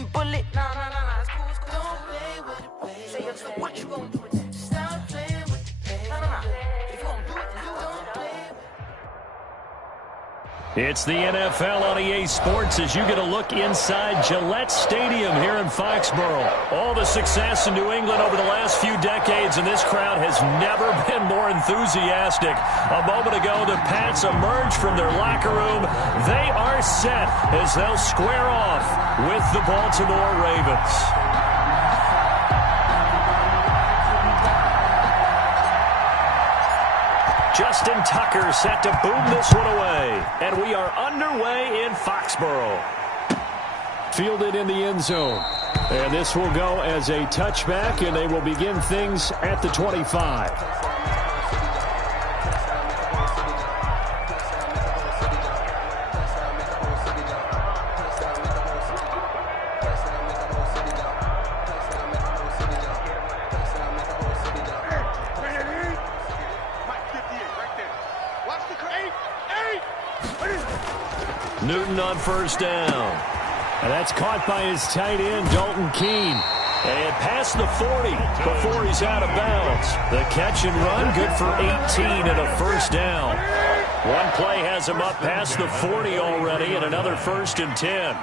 Bullet. Nah, it's cool, Don't play with it, play with it. What you gonna do with it? Stop playing with it. Nah. If you gonna do it, then don't play with it. It's the NFL on EA Sports as you get a look inside Gillette Stadium here in Foxborough. All the success in New England over the last few decades, and this crowd has never been more enthusiastic. A moment ago, the Pats emerged from their locker room. They are set as they'll square off with the Baltimore Ravens. Justin Tucker set to boom this one away. And we are underway in Foxborough. Fielded in the end zone. And this will go as a touchback, and they will begin things at the 25. Newton on first down. And that's caught by his tight end, Dalton Keene. And past the 40 before he's out of bounds. The catch and run, good for 18 and a first down. One play has him up past the 40 already, and another 1st and 10.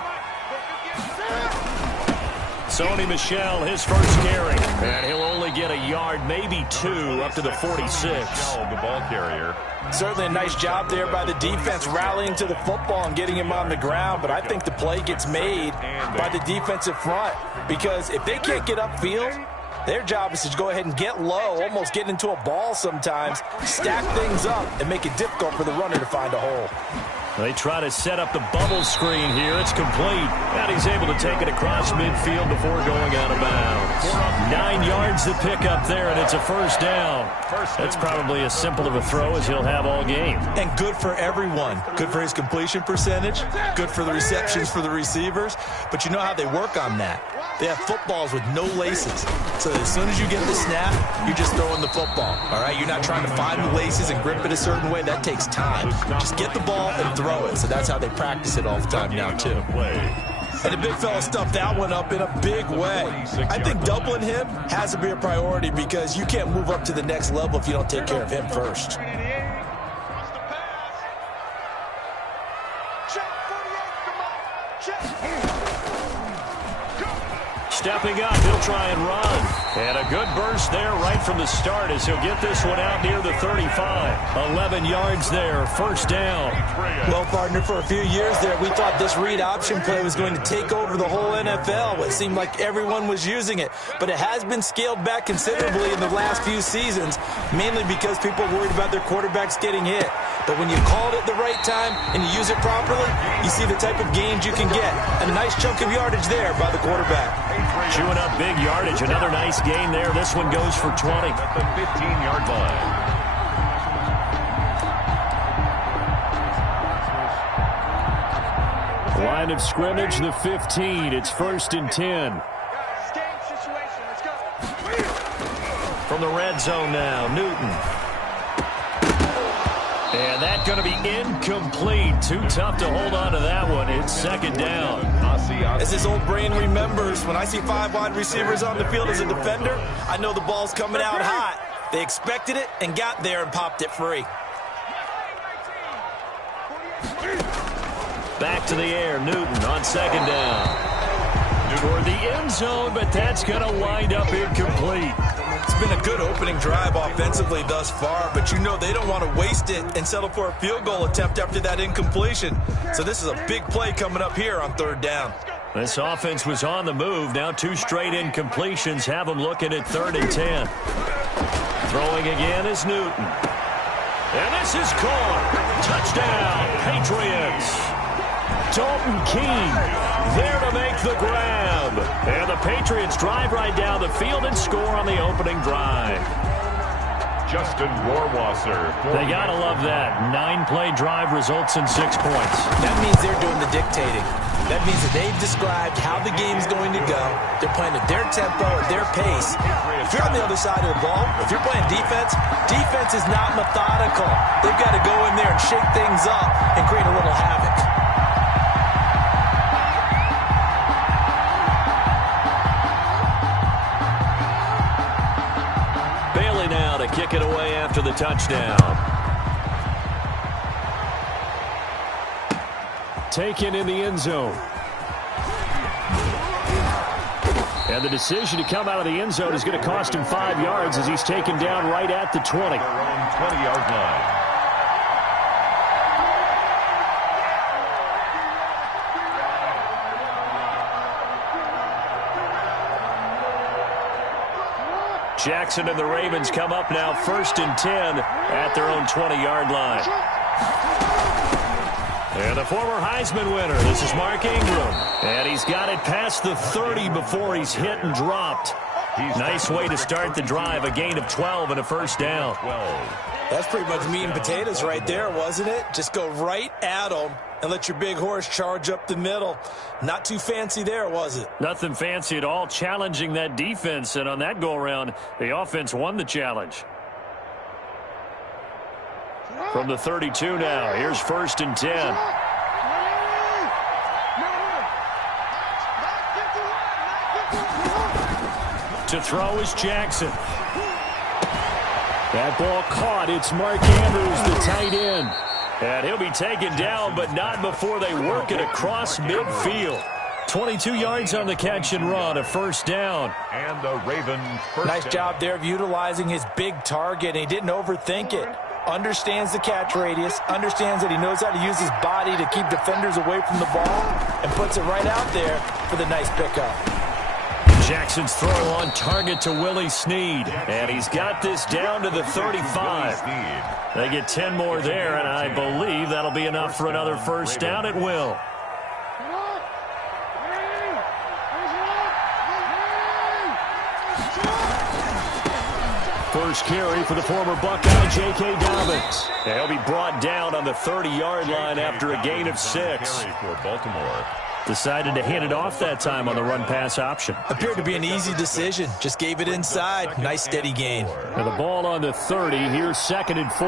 Sony Michel, his first carry. And he'll only get a yard, maybe 2, up to the 46. The ball carrier. Certainly a nice job there by the defense rallying to the football and getting him on the ground, but I think the play gets made by the defensive front because if they can't get upfield, their job is to go ahead and get low, almost get into a ball sometimes, stack things up, and make it difficult for the runner to find a hole. They try to set up the bubble screen here. It's complete. And he's able to take it across midfield before going out of bounds. 9 yards to pick up there, and it's a first down. That's probably as simple of a throw as he'll have all game. And good for everyone. Good for his completion percentage. Good for the receptions for the receivers. But you know how they work on that. They have footballs with no laces. So as soon as you get the snap, you're just throwing the football. All right? You're not trying to find the laces and grip it a certain way. That takes time. Just get the ball and throw it. So that's how they practice it all the time now, too. And the big fella stuffed that one up in a big way. I think doubling him has to be a priority because you can't move up to the next level if you don't take care of him first. Stepping up, he'll try and run. And a good burst there right from the start as he'll get this one out near the 35. 11 yards there, first down. Well, partner, for a few years there, we thought this read option play was going to take over the whole NFL. It seemed like everyone was using it. But it has been scaled back considerably in the last few seasons, mainly because people are worried about their quarterbacks getting hit. But when you call it at the right time and you use it properly, you see the type of gains you can get. A nice chunk of yardage there by the quarterback. Chewing up big yardage. Another nice gain there. This one goes for 20. At the 15-yard line. Line of scrimmage, the 15. It's 1st and 10. From the red zone now, Newton. And that's going to be incomplete. Too tough to hold on to that one. It's 2nd down. As his old brain remembers, when I see 5 wide receivers on the field as a defender, I know the ball's coming out hot. They expected it and got there and popped it free. Back to the air, Newton on 2nd down. For the end zone, but that's going to wind up incomplete. It's been a good opening drive offensively thus far, but you know they don't want to waste it and settle for a field goal attempt after that incompletion. So this is a big play coming up here on 3rd down. This offense was on the move. Now 2 straight incompletions have them looking at 3rd and 10. Throwing again is Newton. And this is caught. Touchdown, Patriots. Dalton Keene there to make the grab. And the Patriots drive right down the field and score on the opening drive. Justin Rohrwasser. They got to love that. 9-play drive results in 6 points. That means they're doing the dictating. That means that they've described how the game's going to go. They're playing at their tempo, at their pace. If you're on the other side of the ball, if you're playing defense, defense is not methodical. They've got to go in there and shake things up and create a little havoc. kick it away after the touchdown. Taken in the end zone. And the decision to come out of the end zone is going to cost him 5 yards as he's taken down right at the 20. Their own 20-yard line. Jackson and the Ravens come up now 1st and 10 at their own 20-yard line. And the former Heisman winner, this is Mark Ingram. And he's got it past the 30 before he's hit and dropped. Nice way to start the drive, a gain of 12 and a first down. That's pretty much meat and potatoes right there, wasn't it? Just go right at them and let your big horse charge up the middle. Not too fancy there, was it? Nothing fancy at all, challenging that defense. And on that go-around, the offense won the challenge. From the 32 now, here's 1st and 10. To throw is Jackson. That ball caught. It's Mark Andrews, the tight end. And he'll be taken down, but not before they work it across midfield. 22 yards on the catch and run, a first down. And the Ravens first Nice down. job there of utilizing his big target. He didn't overthink it. Understands the catch radius, understands that he knows how to use his body to keep defenders away from the ball, and puts it right out there for the nice pickup. Jackson's throw on target to Willie Snead. And he's got this down to the 35. They get 10 more there, and I believe that'll be enough for another first down. It will. First carry for the former Buckeye, J.K. Dobbins. And he'll be brought down on the 30-yard line after a gain of 6. For Baltimore. Decided to hand it off that time on the run-pass option. Appeared to be an easy decision. Just gave it inside. Nice steady gain. And the ball on the 30. Here's 2nd and 4.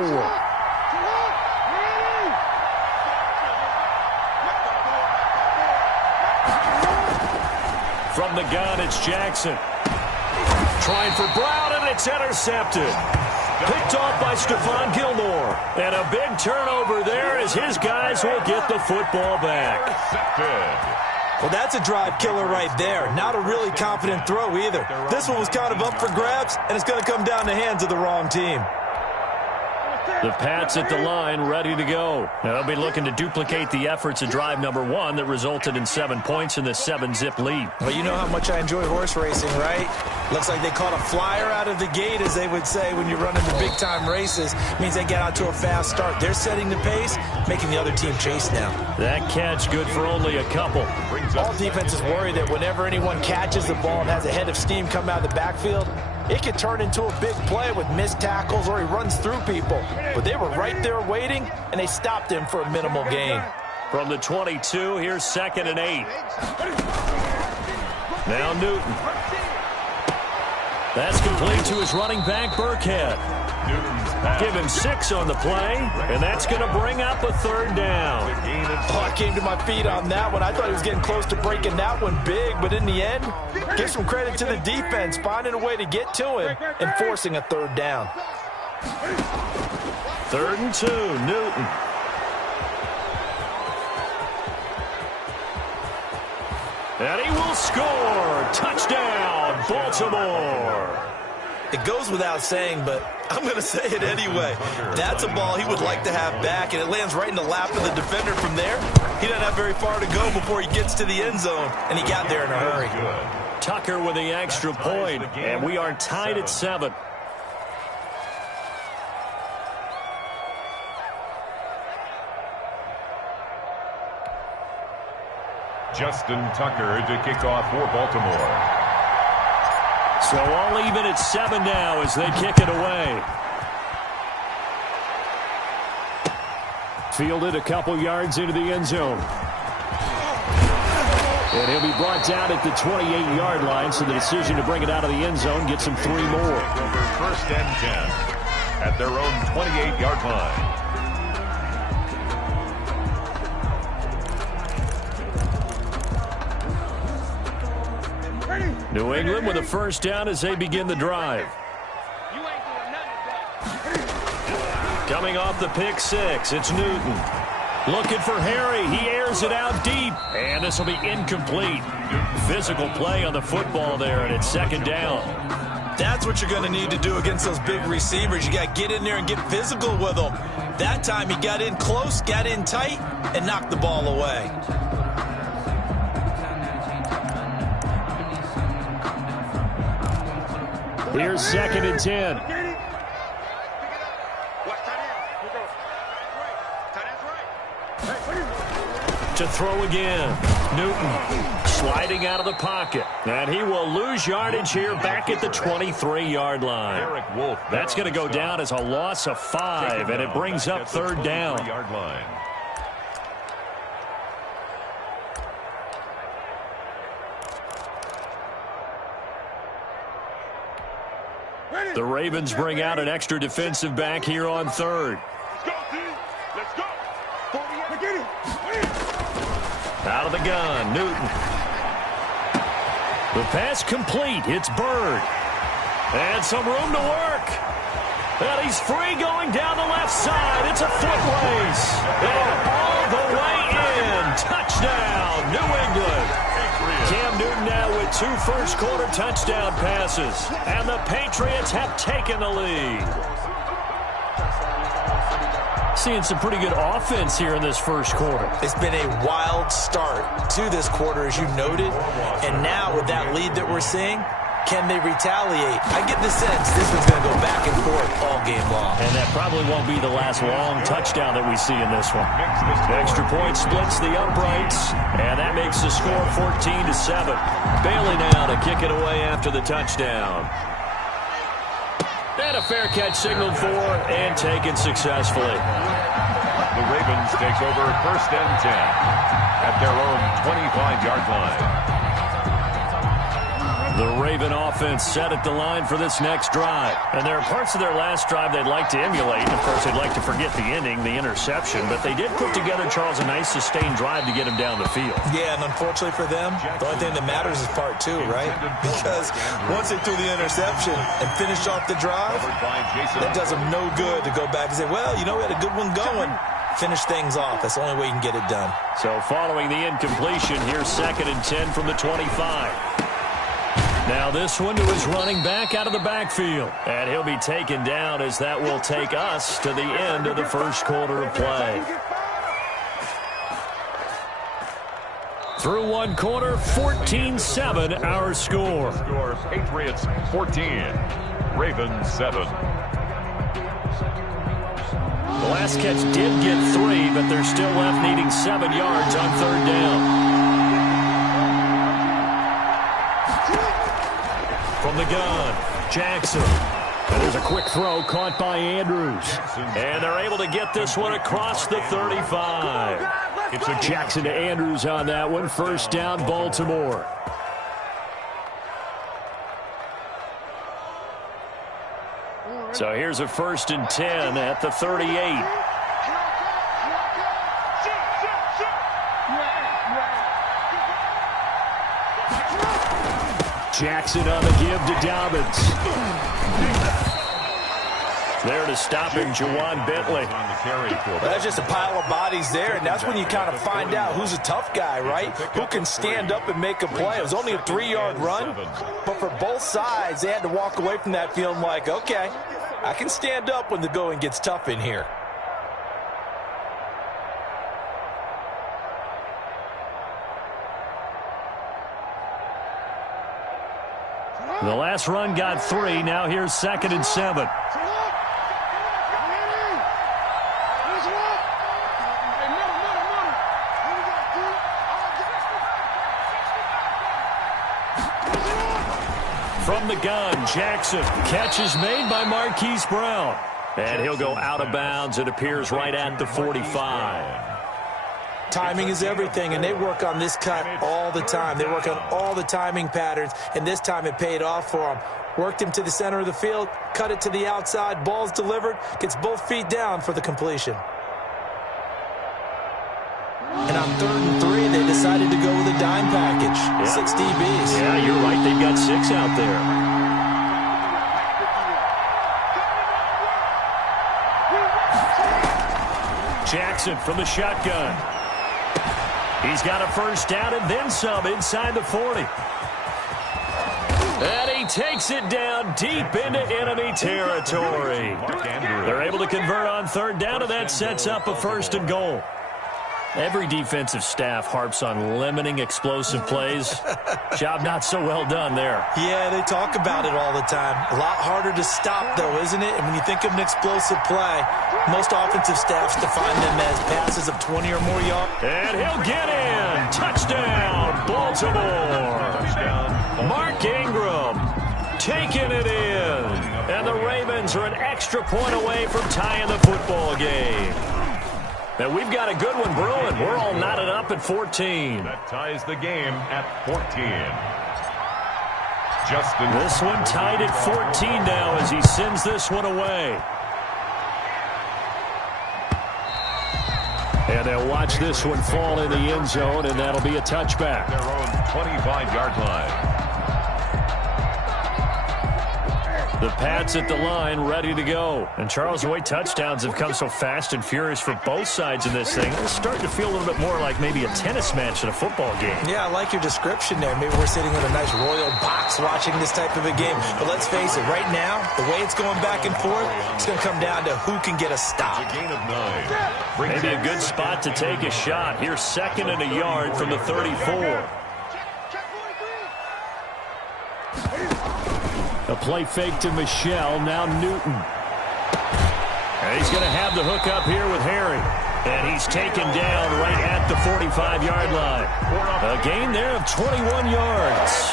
From the gun, it's Jackson. Trying for Brown, and it's intercepted. Picked off by Stephon Gilmore. And a big turnover there as his guys will get the football back. Well, that's a drive killer right there. Not a really confident throw either. This one was kind of up for grabs, and it's going to come down the hands of the wrong team. The Pats at the line, ready to go. They'll be looking to duplicate the efforts of drive number 1 that resulted in 7 points in the 7-zip lead. Well, you know how much I enjoy horse racing, right? Looks like they caught a flyer out of the gate, as they would say when you're running the big-time races. Means they get out to a fast start. They're setting the pace, making the other team chase now. That catch good for only a couple. All defenses worry that whenever anyone catches the ball and has a head of steam come out of the backfield, it could turn into a big play with missed tackles or he runs through people. But they were right there waiting, and they stopped him for a minimal gain. From the 22, here's 2nd and 8. Now Newton. That's complete to his running back, Burkhead. Give him 6 on the play, and that's going to bring up a 3rd down. Oh, I came to my feet on that one. I thought he was getting close to breaking that one big, but in the end, give some credit to the defense, finding a way to get to him and forcing a 3rd down. 3rd and 2, Newton. And he will score. Touchdown, Baltimore. It goes without saying, but I'm going to say it anyway. That's a ball he would like to have back, and it lands right in the lap of the defender from there. He doesn't have very far to go before he gets to the end zone, and he got there in a hurry. Tucker with the extra point, and we are tied at 7. Justin Tucker to kick off for Baltimore. So all even at 7 now as they kick it away. Fielded a couple yards into the end zone. And he'll be brought down at the 28-yard line, so the decision to bring it out of the end zone gets him 3 more. 1st and 10 at their own 28-yard line. New England with a first down as they begin the drive. You ain't doing nothing, Coming off the pick six, it's Newton. Looking for Harry. He airs it out deep. And this will be incomplete. Physical play on the football there, and it's second down. That's what you're going to need to do against those big receivers. You got to get in there and get physical with them. That time he got in close, got in tight, and knocked the ball away. Here's second and 10. To throw again. Newton sliding out of the pocket. And he will lose yardage here back at the 23-yard line. That's going to go down as a loss of 5, and it brings up third down. The Ravens bring out an extra defensive back here on third. Let's go. Out of the gun, Newton. The pass complete. It's Bird. And some room to work. And he's free going down the left side. It's a foot race. And all the way in. Touchdown, New England. Cam Newton now with 2 first-quarter touchdown passes. And the Patriots have taken the lead. Seeing some pretty good offense here in this first quarter. It's been a wild start to this quarter, as you noted. And now with that lead that we're seeing, can they retaliate? I get the sense this one's going to go back and forth all game long. And that probably won't be the last long touchdown that we see in this one. The extra point splits the uprights, and that makes the score 14-7. Bailey now to kick it away after the touchdown. And a fair catch signaled for and taken successfully. The Ravens take over first and 10 at their own 25-yard line. The Raven offense set at the line for this next drive. And there are parts of their last drive they'd like to emulate. And, of course, they'd like to forget the ending, the interception. But they did put together, Charles, a nice sustained drive to get him down the field. Yeah, and unfortunately for them, the only thing that matters is part 2, right? Because once they threw the interception and finished off the drive, that does them no good to go back and say, well, you know, we had a good one going. Finish things off. That's the only way you can get it done. So following the incompletion, here's second and 10 from the 25. Now this one to his running back out of the backfield. And he'll be taken down as that will take us to the end of the first quarter of play. Through one quarter, 14-7 our score. Patriots 14, Ravens 7. The last catch did get 3, but they're still left needing 7 yards on third down. From the gun, Jackson. And there's a quick throw caught by Andrews. And they're able to get this one across the 35. It's a Jackson to Andrews on that one. First down, Baltimore. So here's a first and 10 at the 38. Jackson on the give to Dobbins. There to stop him, Juwan Bentley. That's just a pile of bodies there, and that's when you kind of find out who's a tough guy, right? Who can stand up and make a play. It was only a 3-yard run, but for both sides, they had to walk away from that feeling like, okay, I can stand up when the going gets tough in here. The last run got 3. Now here's second and 7. From the gun, Jackson. Catch is made by Marquise Brown. And he'll go out of bounds. It appears right at the 45. Timing is everything, and they work on this cut all the time. They work on all the timing patterns, and this time it paid off for them. Worked him to the center of the field, cut it to the outside, ball's delivered, gets both feet down for the completion. And on 3rd and 3, they decided to go with a dime package. Yeah. 6 DBs. Yeah, you're right. They've got 6 out there. Jackson from the shotgun. He's got a first down and then some inside the 40. And he takes it down deep into enemy territory. They're able to convert on third down, and that sets up a 1st and goal. Every defensive staff harps on limiting explosive plays. Job not so well done there. Yeah, they talk about it all the time. A lot harder to stop, though, isn't it? And when you think of an explosive play, most offensive staffs define them as passes of 20 or more yards. And he'll get in. Touchdown, Baltimore. Mark Ingram taking it in. And the Ravens are an extra point away from tying the football game. And we've got a good one brewing. We're all knotted up at 14. That ties the game at 14. This one tied at 14 now as he sends this one away. And they'll watch this one fall in the end zone, and that'll be a touchback. Their own 25-yard line. The Pats at the line, ready to go. And Charles, the way touchdowns have come so fast and furious for both sides in this thing, it's starting to feel a little bit more like maybe a tennis match in a football game. Yeah, I like your description there. Maybe we're sitting in a nice royal box watching this type of a game. But let's face it, right now, the way it's going back and forth, it's going to come down to who can get a stop. It's a gain of 9. Maybe a good spot to take a shot. Here's 2nd and a yard from the 34. A play fake to Michelle, now Newton. And he's going to have the hook up here with Harry. And he's taken down right at the 45-yard line. A gain there of 21 yards.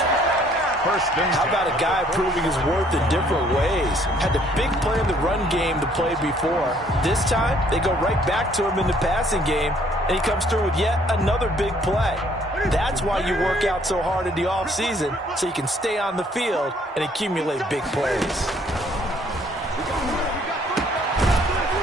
How about a guy proving his worth in different ways? Had the big play in the run game the play before. This time, they go right back to him in the passing game, and he comes through with yet another big play. That's why you work out so hard in the offseason, so you can stay on the field and accumulate big plays.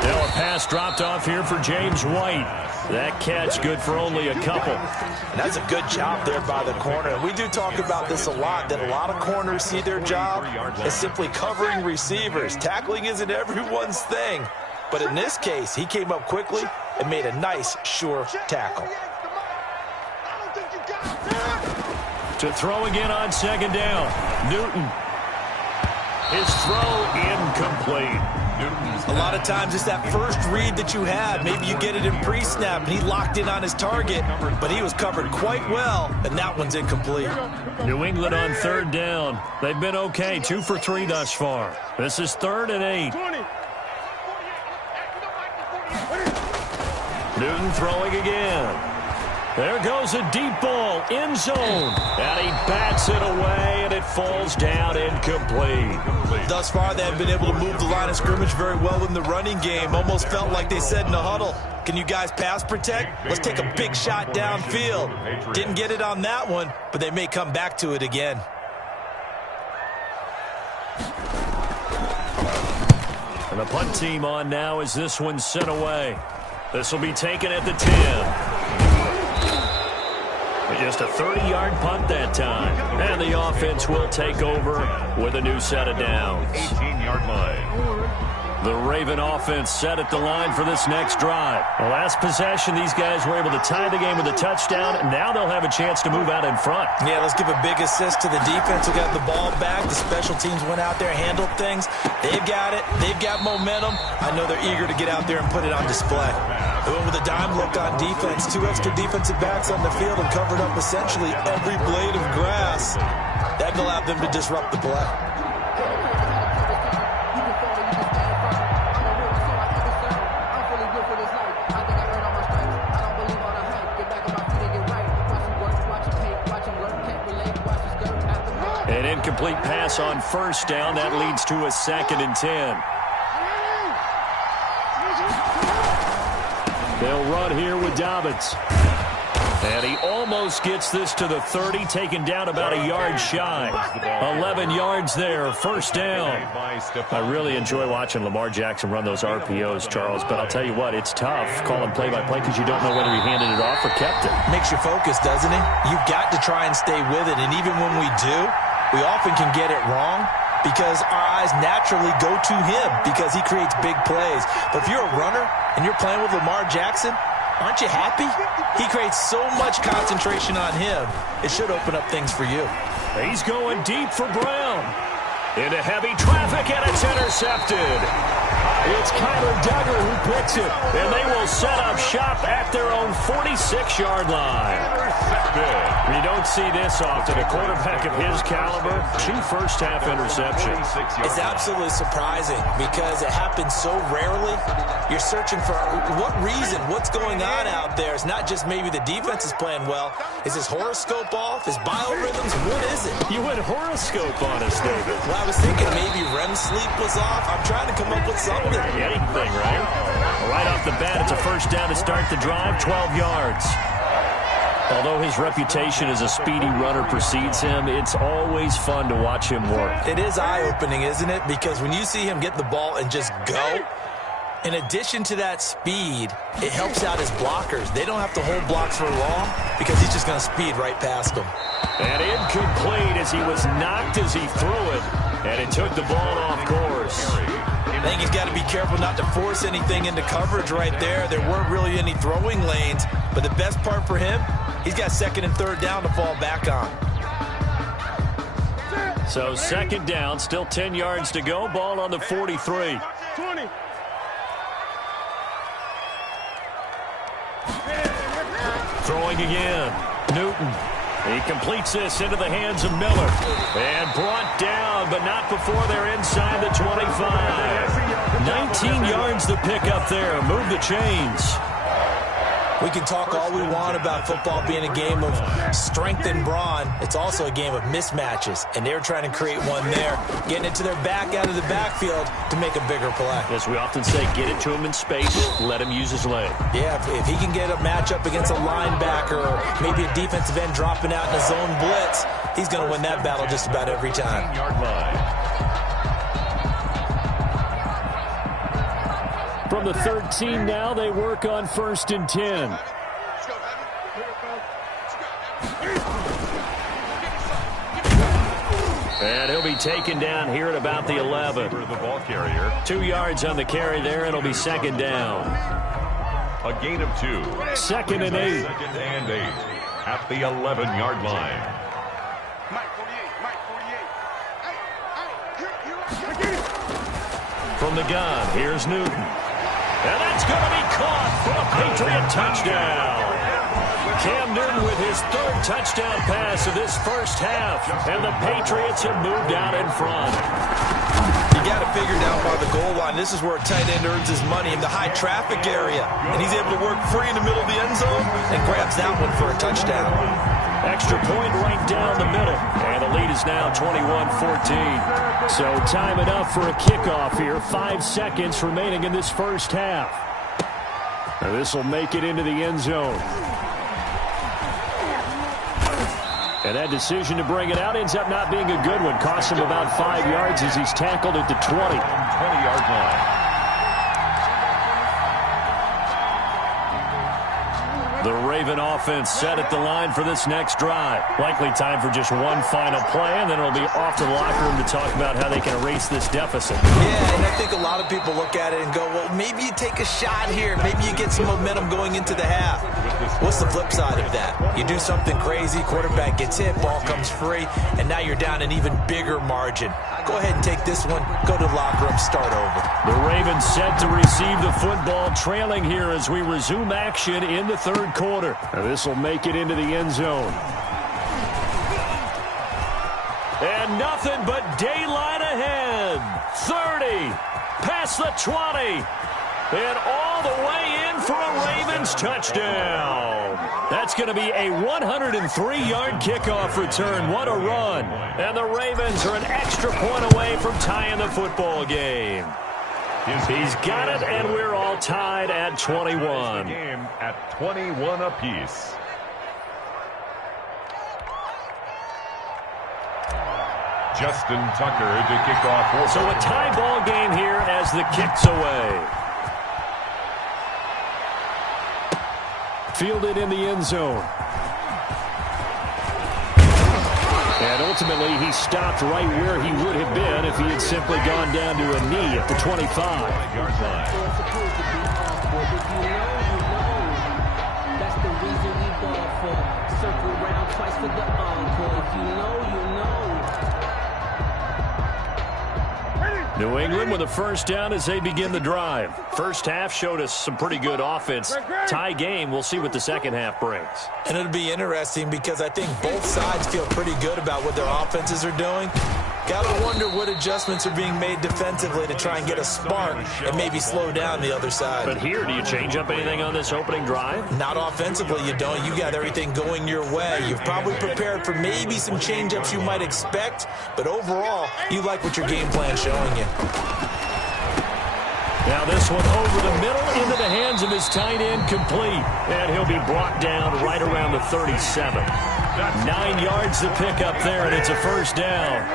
Now a pass dropped off here for James White. That catch good for only a couple. And that's a good job there by the corner. And we do talk about this a lot, that a lot of corners see their job as simply covering receivers. Tackling isn't everyone's thing. But in this case, he came up quickly and made a nice, sure tackle. To throw again on 2nd down. Newton. His throw incomplete. A lot of times it's that first read that you have. Maybe you get it in pre-snap, and he locked in on his target, but he was covered quite well, and that one's incomplete. New England on 3rd down. They've been okay, 2 for 3 thus far. This is 3rd and 8. Newton throwing again. There goes a deep ball, end zone. And he bats it away, and it falls down incomplete. Thus far, they have been able to move the line of scrimmage very well in the running game. Almost felt like they said in the huddle, can you guys pass protect? Let's take a big shot downfield. Didn't get it on that one, but they may come back to it again. And the punt team on now as this one's sent away. This will be taken at the 10. Just a 30-yard punt that time. And the offense will take over with a new set of downs. 18-yard line. The Raven offense set at the line for this next drive. The last possession, these guys were able to tie the game with a touchdown, and now they'll have a chance to move out in front. Yeah, let's give a big assist to the defense who got the ball back. The special teams went out there, handled things. They've got it. They've got momentum. I know they're eager to get out there and put it on display. They went with a dime look on defense. 2 extra defensive backs on the field and covered up essentially every blade of grass. That will allow them to disrupt the play. An incomplete pass on 1st down. That leads to a 2nd and 10. They'll run here with Dobbins. And he almost gets this to the 30, taken down about a yard shy. 11 yards there, 1st down. I really enjoy watching Lamar Jackson run those RPOs, Charles, but I'll tell you what, it's tough calling play-by-play because you don't know whether he handed it off or kept it. Makes you focus, doesn't it? You've got to try and stay with it, and even when we do, we often can get it wrong. because our eyes naturally go to him because he creates big plays. But if you're a runner and you're playing with Lamar Jackson, aren't you happy? He creates so much concentration on him. It should open up things for you. He's going deep for Brown. Into heavy traffic, and it's intercepted. It's Kyler Duggar who picks it, and they will set up shop at their own 46-yard line. You don't see this often. A quarterback of his caliber, 2 first-half interceptions. It's absolutely surprising because it happens so rarely. You're searching for what reason, what's going on out there. It's not just maybe the defense is playing well. Is his horoscope off? His biorhythms? What is it? You went horoscope on us, David. Well, I was thinking maybe REM sleep was off. I'm trying to come up with something. Anything, right? Right off the bat, it's a first down to start the drive, 12 yards. Although his reputation as a speedy runner precedes him, it's always fun to watch him work. It is eye-opening, isn't it? Because when you see him get the ball and just go, in addition to that speed, it helps out his blockers. They don't have to hold blocks for long because he's just going to speed right past them. And incomplete as he was knocked as he threw it, and it took the ball off course. I think he's got to be careful not to force anything into coverage right there. There weren't really any throwing lanes, but the best part for him, he's got second and third down to fall back on. So second down, still 10 yards to go, ball on the 43. 20. Throwing again, Newton. He completes this into the hands of Miller. And brought down, but not before they're inside the 25. 19 yards the pick up there. Move the chains. We can talk all we want about football being a game of strength and brawn. It's also a game of mismatches, and they're trying to create one there, getting it to their back out of the backfield to make a bigger play. As we often say, get it to him in space, let him use his leg. Yeah, if he can get a matchup against a linebacker or maybe a defensive end dropping out in a zone blitz, he's going to win that battle just about every time. From the 13 now, they work on 1st and 10. And he'll be taken down here at about the 11. The ball carrier. 2 yards on the carry there. It'll be second down. A gain of 2. Second and 8. Second and 8 at the 11-yard line. From the gun, here's Newton. And that's going to be caught for a Patriot touchdown. Cam Newton with his 3rd touchdown pass of this first half. And the Patriots have moved out in front. You got to figure down by the goal line. This is where a tight end earns his money in the high traffic area. And he's able to work free in the middle of the end zone and grabs that one for a touchdown. Extra point right down the middle. And the lead is now 21-14. So time it up for a kickoff here. 5 seconds remaining in this first half. This will make it into the end zone. And that decision to bring it out ends up not being a good one. Costs him about 5 yards as he's tackled at the 20. 20-yard line. The Raven offense set at the line for this next drive. Likely time for just one final play, and then it'll be off to the locker room to talk about how they can erase this deficit. Yeah, and I think a lot of people look at it and go, well, maybe you take a shot here. Maybe you get some momentum going into the half. What's the flip side of that? You do something crazy, quarterback gets hit, ball comes free, and now you're down an even bigger margin. Go ahead and take this one, go to the locker room, start over. The Ravens set to receive the football, trailing here as we resume action in the third quarter. This will make it into the end zone. And nothing but daylight ahead. 30, past the 20, and all the way in for a Ravens touchdown. That's going to be a 103-yard kickoff return. What a run. And the Ravens are an extra point away from tying the football game. He's got it, and we're all tied at 21. Game at 21 apiece. Justin Tucker to kick off. So a tie ball game here as the kick's away. Fielded in the end zone. And ultimately, he stopped right where he would have been if he had simply gone down to a knee at the 25. That's the reason we ball for. Circle around twice for the encore. If you know, you know. New England with a first down as they begin the drive. First half showed us some pretty good offense. Tie game, we'll see what the second half brings. And it'll be interesting because I think both sides feel pretty good about what their offenses are doing. Gotta wonder what adjustments are being made defensively to try and get a spark and maybe slow down the other side. But here, do you change up anything on this opening drive? Not offensively, you don't. You got everything going your way. You've probably prepared for maybe some change-ups you might expect, but overall, you like what your game plan's showing you. Now this one over the middle into the hands of his tight end, complete. And he'll be brought down right around the 37. 9 yards to pick up there, and it's a first down.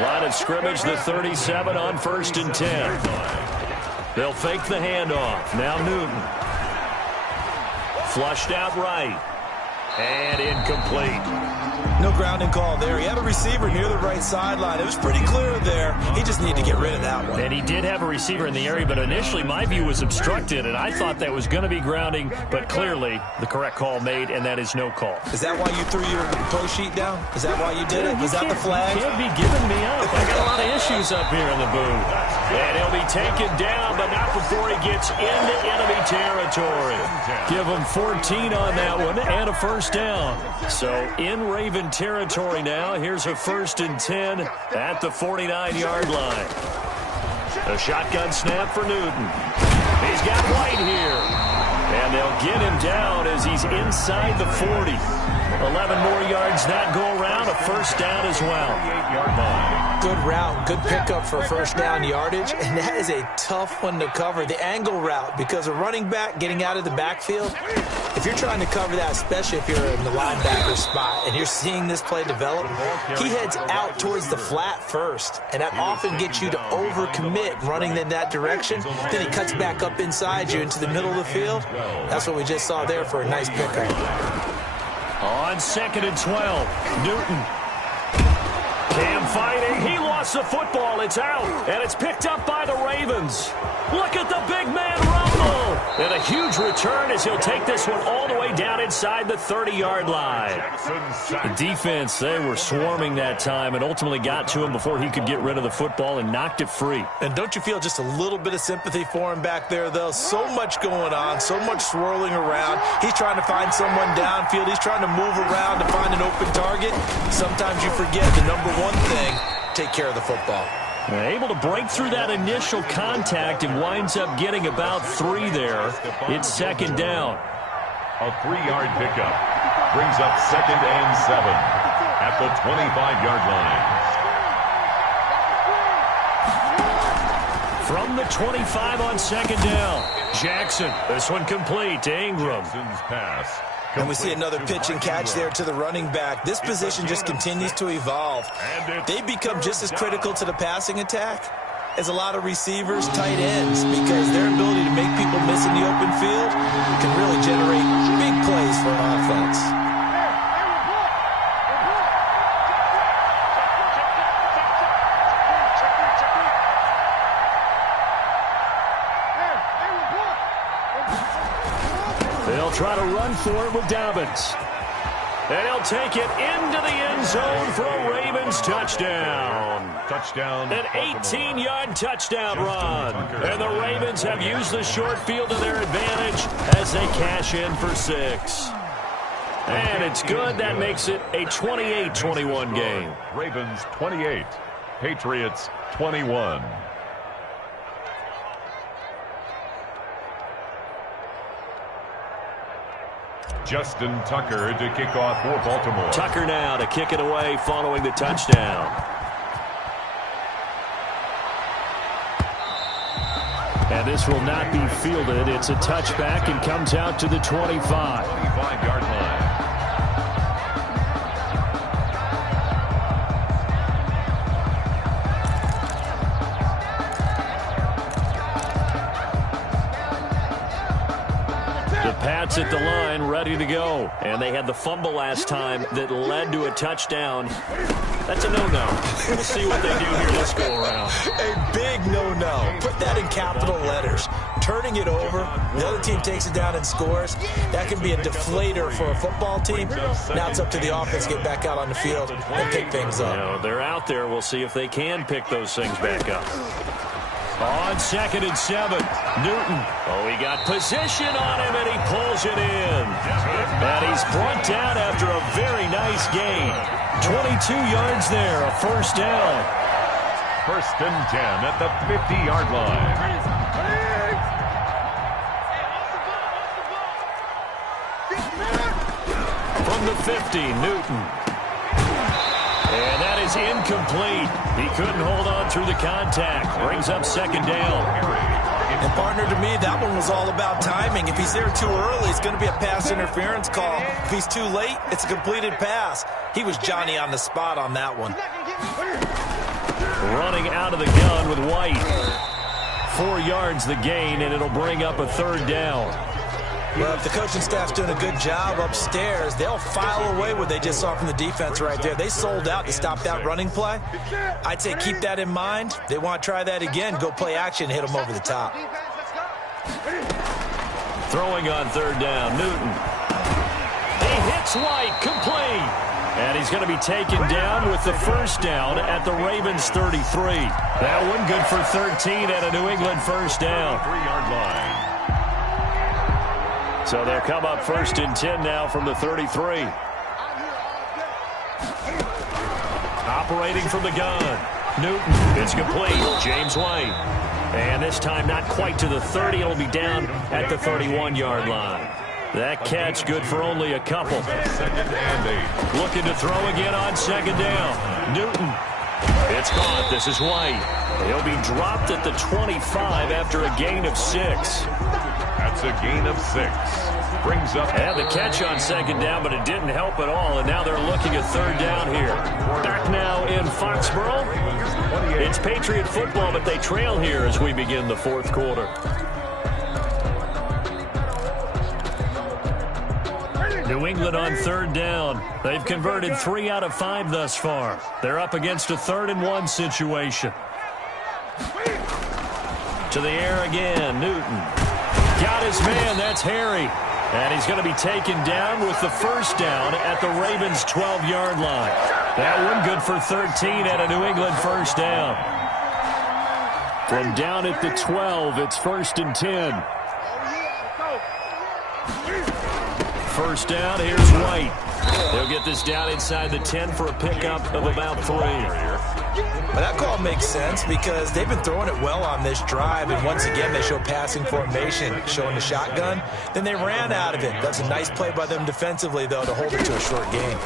Line of scrimmage, the 37 on 1st and 10. They'll fake the handoff. Now Newton. Flushed out right. And incomplete. No grounding call there. He had a receiver near the right sideline. It was pretty clear there. He just needed to get rid of that one. And he did have a receiver in the area, but initially my view was obstructed, and I thought that was going to be grounding, but clearly the correct call made, and that is no call. Is that why you threw your play sheet down? Is that why you did it? Was that the flag? You can't be giving me up. I got a lot of issues up here in the booth. And he'll be taken down, but not before he gets into enemy territory. Give him 14 on that one and a first down. So in Raven territory now. Here's a 1st and 10 at the 49-yard line. A shotgun snap for Newton. He's got White here. And they'll get him down as he's inside the 40. 11 more yards that go around. A first down as well. Good route, good pickup for first down yardage, and that is a tough one to cover, the angle route, because a running back getting out of the backfield, if you're trying to cover that, especially if you're in the linebacker spot and you're seeing this play develop, he heads out towards the flat first, and that often gets you to overcommit running in that direction. Then he cuts back up inside you into the middle of the field. That's what we just saw there for a nice pickup. On 2nd and 12, Newton. Cam fighting. He lost the football. It's out. And it's picked up by the Ravens. Look at the big man rumble. And a huge return as he'll take this one all the way down inside the 30-yard line. The defense, they were swarming that time and ultimately got to him before he could get rid of the football and knocked it free. And don't you feel just a little bit of sympathy for him back there, though? So much going on, so much swirling around. He's trying to find someone downfield. He's trying to move around to find an open target. Sometimes you forget the number one thing, take care of the football. Able to break through that initial contact and winds up getting about 3 there. It's 2nd down. A 3-yard pickup brings up 2nd and 7 at the 25-yard line. From the 25 on 2nd down. Jackson, this one complete to Ingram. Jackson's pass. And we see another pitch and catch there to the running back. This position just continues to evolve. They become just as critical to the passing attack as a lot of receivers, tight ends, because their ability to make people miss in the open field can really generate big plays for an offense. They'll try to run for it with Dobbins. And he'll take it into the end zone for a Ravens touchdown. Touchdown. An 18-yard touchdown run. And the Ravens have used the short field to their advantage as they cash in for 6. And it's good. That makes it a 28-21 game. Ravens 28. Patriots 21. Justin Tucker to kick off for Baltimore. Tucker now to kick it away following the touchdown. And this will not be fielded. It's a touchback and comes out to the 25. 25-yard line. sits at the line, ready to go. And they had the fumble last time that led to a touchdown. That's a no-no. We'll see what they do here this go-around. A big no-no. Put that in capital letters. Turning it over, the other team takes it down and scores. That can be a deflator for a football team. Now it's up to the offense to get back out on the field and pick things up. You know, they're out there. We'll see if they can pick those things back up. On 2nd and 7, Newton. Oh, he got position on him, and he pulls it in. And he's brought down after a very nice gain. 22 yards there, a first down. 1st and 10 at the 50-yard line. From the 50, Newton. And that is incomplete. He couldn't hold on through the contact. Brings up 2nd down. And partner, to me, that one was all about timing. If he's there too early, it's going to be a pass interference call. If he's too late, it's a completed pass. He was Johnny on the spot on that one. Running out of the gun with White. 4 yards the gain, and it'll bring up a 3rd down. Well, if the coaching staff's doing a good job upstairs, they'll file away what they just saw from the defense right there. They sold out to stop that running play. I'd say keep that in mind. They want to try that again. Go play action, hit them over the top. Throwing on 3rd down, Newton. He hits White, complete. And he's going to be taken down with the 1st down at the Ravens 33. That one good for 13 at a New England 1st down. 3-yard line. So they'll come up 1st and 10 now from the 33. Operating from the gun. Newton. It's complete. James White. And this time not quite to the 30. It'll be down at the 31-yard line. That catch good for only a couple. 2nd and 8. Looking to throw again on 2nd down. Newton. It's caught. This is White. He'll be dropped at the 25 after a gain of 6. That's a gain of 6. Brings up. And the catch on 2nd down, but it didn't help at all. And now they're looking at 3rd down here. Back now in Foxborough. It's Patriot football, but they trail here as we begin the 4th quarter. New England on 3rd down. They've converted 3 out of 5 thus far. They're up against a 3rd and 1 situation. To the air again, Newton. Got his man, that's Harry. And he's going to be taken down with the 1st down at the Ravens' 12-yard line. That one good for 13 at a New England 1st down. From down at the 12, it's 1st and 10. 1st down, here's White. They'll get this down inside the 10 for a pickup of about 3. But that call makes sense because they've been throwing it well on this drive, and once again they show passing formation, showing the shotgun. Then they ran out of it. That's a nice play by them defensively, though, to hold it to a short gain.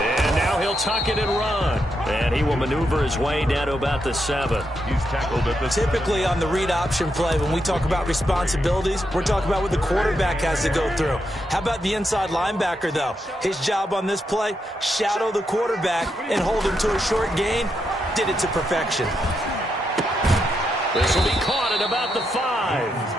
And now he'll tuck it and run. And he will maneuver his way down to about the 7. He's tackled at the. Typically on the read option play, when we talk about responsibilities, we're talking about what the quarterback has to go through. How about the inside linebacker, though? His job on this play, shadow the quarterback and hold him to a short gain. Did it to perfection. This will be caught at about the 5.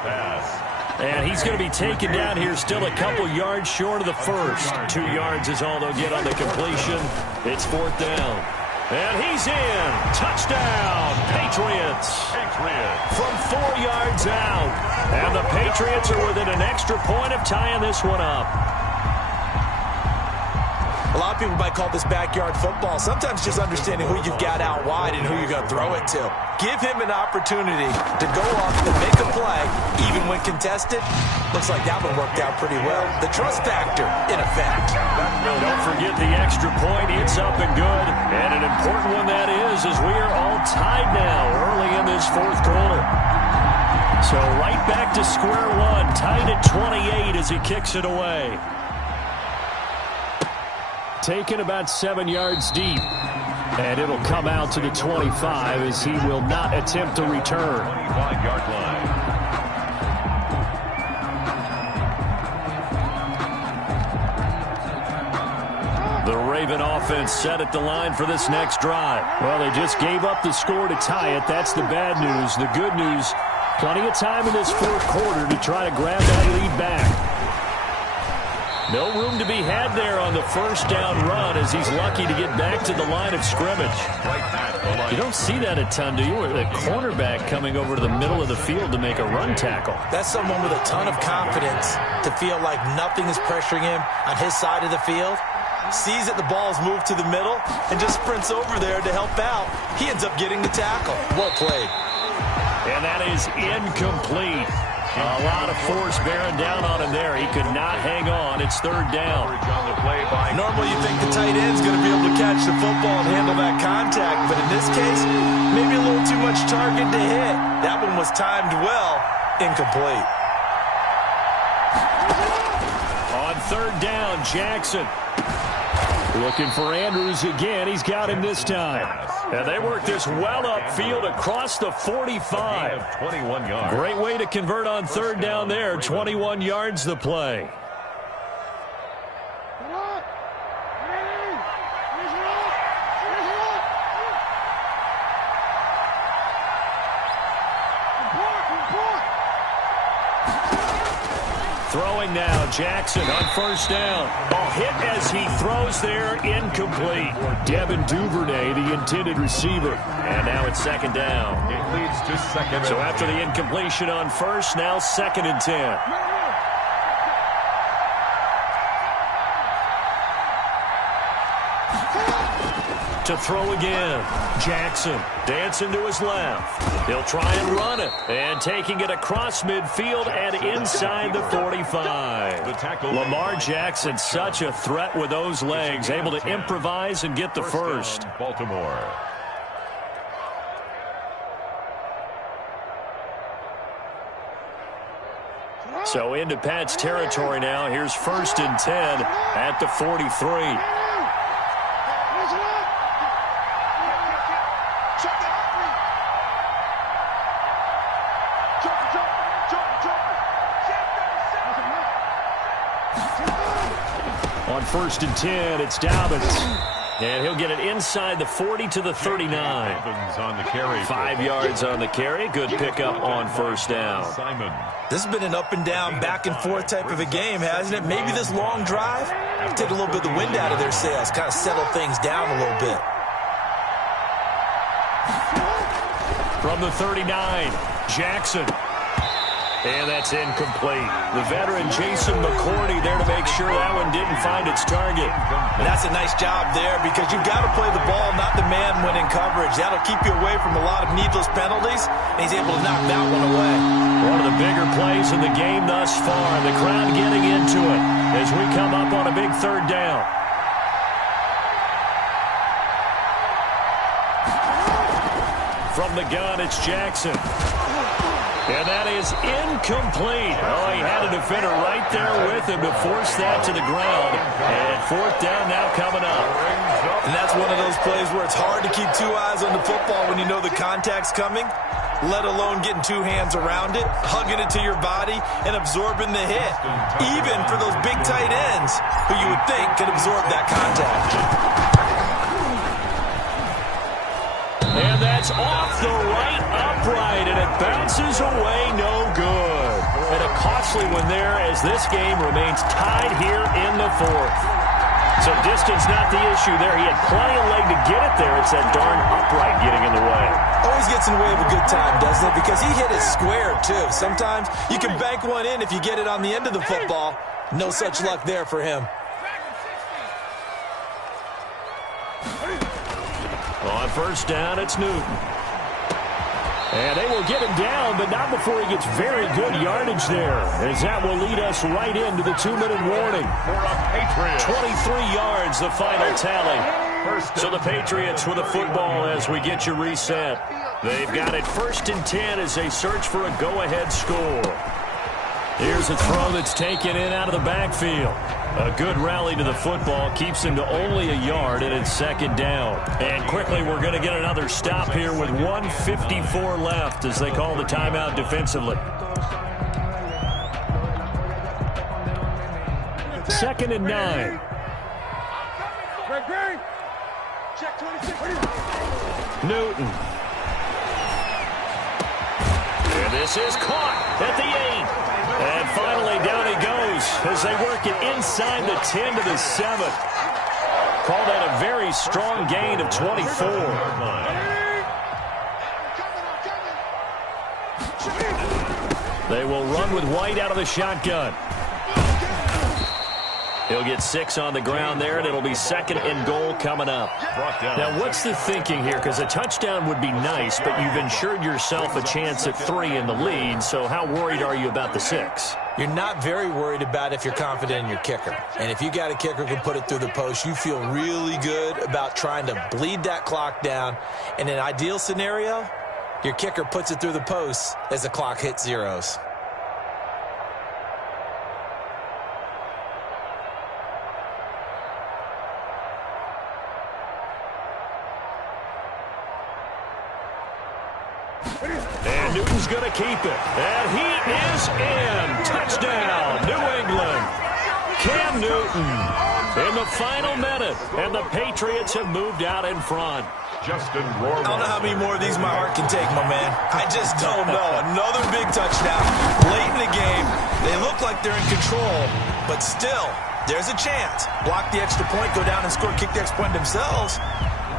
Pass. And he's going to be taken down here still a couple yards short of the 1st. 2 yards is all they'll get on the completion. It's 4th down. And he's in. Touchdown, Patriots. From 4 yards out. And the Patriots are within an extra point of tying this one up. A lot of people might call this backyard football. Sometimes just understanding who you've got out wide and who you're going to throw it to. Give him an opportunity to go up and make a play, even when contested. Looks like that one worked out pretty well. The trust factor, in effect. Don't forget the extra point. It's up and good. And an important one that is, as we are all tied now early in this 4th quarter. So right back to square one, tied at 28 as he kicks it away. Taken about 7 yards deep. And it'll come out to the 25 as he will not attempt to return. 25-yard line. The Raven offense set at the line for this next drive. Well, they just gave up the score to tie it. That's the bad news. The good news, Plenty of time in this fourth quarter to try to grab that lead back. No room to be had there on the first down run as he's lucky to get back to the line of scrimmage. You don't see that a ton, do you? A cornerback coming over to the middle of the field to make a run tackle. That's someone with a ton of confidence to feel like nothing is pressuring him on his side of the field. Sees that the ball's moved to the middle and just sprints over there to help out. He ends up getting the tackle. Well played. And that is incomplete. A lot of force bearing down on him there. He could not hang on. It's third down. Normally you think the tight end's going to be able to catch the football and handle that contact, but in this case, maybe a little too much target to hit. That one was timed well. Incomplete. On third down, Jackson. Looking for Andrews again. He's got him this time. And they work this well upfield across the 45. 21 yards. Great way to convert on third down there. 21 yards the play. Throwing now, Jackson on first down. A hit as he throws there, incomplete. Devin Duvernay, the intended receiver. And now it's second down. It leads to second. So after the incompletion on first, now 2nd and 10. To throw again. Jackson dancing to his left. He'll try and run it. And taking it across midfield and inside the 45. Lamar Jackson, such a threat with those legs. Able to improvise and get the first. Baltimore. So into Pat's territory now. Here's 1st and 10 at the 43. On 1st and 10, it's Dobbins. And he'll get it inside the 40 to the 39. On the carry. 5 yards on the carry. Good pickup on first down. Simon. This has been an up and down, back and forth type of a game, hasn't it? Maybe this long drive take a little bit of the wind out of their sails, kind of settle things down a little bit. From the 39, Jackson. And that's incomplete. The veteran Jason McCourty there to make sure that one didn't find its target. And that's a nice job there because you've got to play the ball, not the man when in coverage. That'll keep you away from a lot of needless penalties, and he's able to knock that one away. One of the bigger plays in the game thus far. The crowd getting into it as we come up on a big third down. From the gun, it's Jackson. And that is incomplete. Oh, he had a defender right there with him to force that to the ground. And 4th down now coming up. And that's one of those plays where it's hard to keep 2 eyes on the football when you know the contact's coming, let alone getting 2 hands around it, hugging it to your body, and absorbing the hit. Even for those big tight ends who you would think could absorb that contact. And that's off the right upright, and it bounces away, no good. And a costly one there as this game remains tied here in the 4th. So distance not the issue there. He had plenty of leg to get it there. It's that darn upright getting in the way. Always gets in the way of a good time, doesn't it? Because he hit it square, too. Sometimes you can bank one in if you get it on the end of the football. No such luck there for him. On first down, it's Newton. And they will get him down, but not before he gets very good yardage there, as that will lead us right into the 2-minute warning. 23 yards, the final tally. So the Patriots with a football as we get you reset. They've got it 1st and 10 as they search for a go-ahead score. Here's a throw that's taken in out of the backfield. A good rally to the football keeps him to only a yard, and it's 2nd down. And quickly, we're going to get another stop here with 1:54 left as they call the timeout defensively. 2nd and 9. Newton. And This is caught at the 8. And finally down he goes as they work it inside the 10 to the 7. Call that a very strong gain of 24. They will run with White out of the shotgun. He'll get 6 on the ground there, and it'll be 2nd and goal coming up. Now, what's the thinking here? Because a touchdown would be nice, but you've ensured yourself a chance at 3 in the lead, so how worried are you about the 6? You're not very worried about if you're confident in your kicker. And if you got a kicker who can put it through the post, you feel really good about trying to bleed that clock down. In an ideal scenario, your kicker puts it through the post as the clock hits zeros. And Newton's going to keep it. And he is in. Touchdown, New England. Cam Newton in the final minute. And the Patriots have moved out in front. Justin Rohr. I don't know how many more of these my heart can take, my man. I just don't know. Another big touchdown late in the game. They look like they're in control, but still, there's a chance. Block the extra point, go down and score, kick the extra point themselves.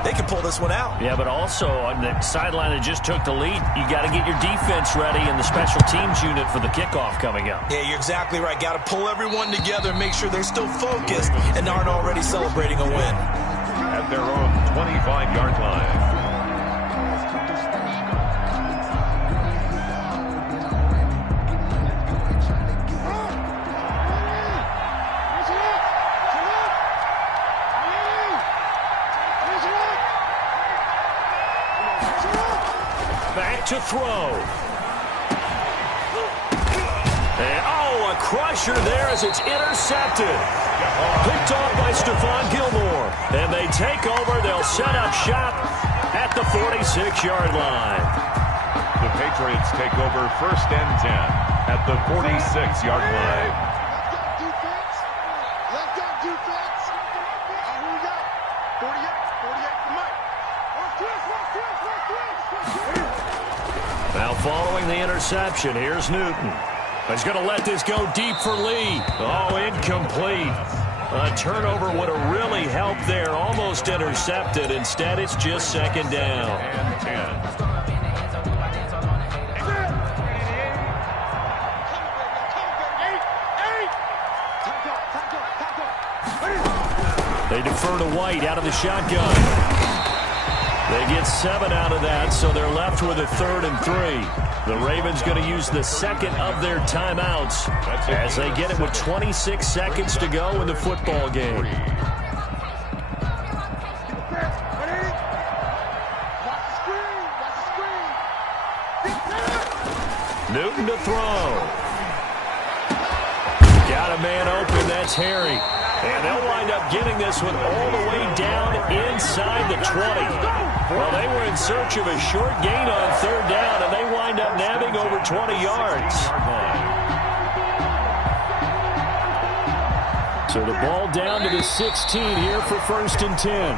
They can pull this one out. Yeah, but also on the sideline that just took the lead, you got to get your defense ready and the special teams unit for the kickoff coming up. Yeah, you're exactly right. Got to pull everyone together and make sure they're still focused and aren't already celebrating a win. At their own 25-yard line. Back to throw. And, oh, a crusher there as it's intercepted. Picked off by Stephon Gilmore. And they take over. They'll set up shop at the 46-yard line. The Patriots take over 1st and 10 at the 46-yard line. Left out defense. Here we go. 48 for Mike. Now following the interception, here's Newton. He's going to let this go deep for Lee. Oh, incomplete. A turnover would have really helped there. Almost intercepted. Instead, it's just 2nd down. And 10. They defer to White out of the shotgun. They get 7 out of that, so they're left with a 3rd and 3. The Ravens going to use the 2nd of their timeouts as they get it with 26 seconds to go in the football game. Newton to throw. Got a man open, that's Harry. And they'll wind up getting this one all the way down inside the 20. Well, they were in search of a short gain on 3rd down, and they wind up nabbing over 20 yards. So the ball down to the 16 here for 1st and 10.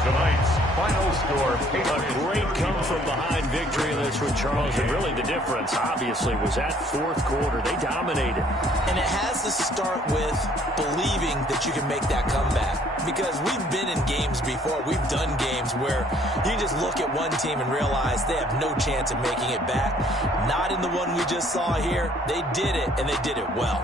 Tonight's final score. A great come-from-behind victory in this one, Charles. And really the difference, obviously, was that 4th quarter. They dominated. And it has to start with believing that you can make that comeback. Because we've been in games before. We've done games where you just look at one team and realize they have no chance of making it back. Not in the one we just saw here. They did it, and they did it well.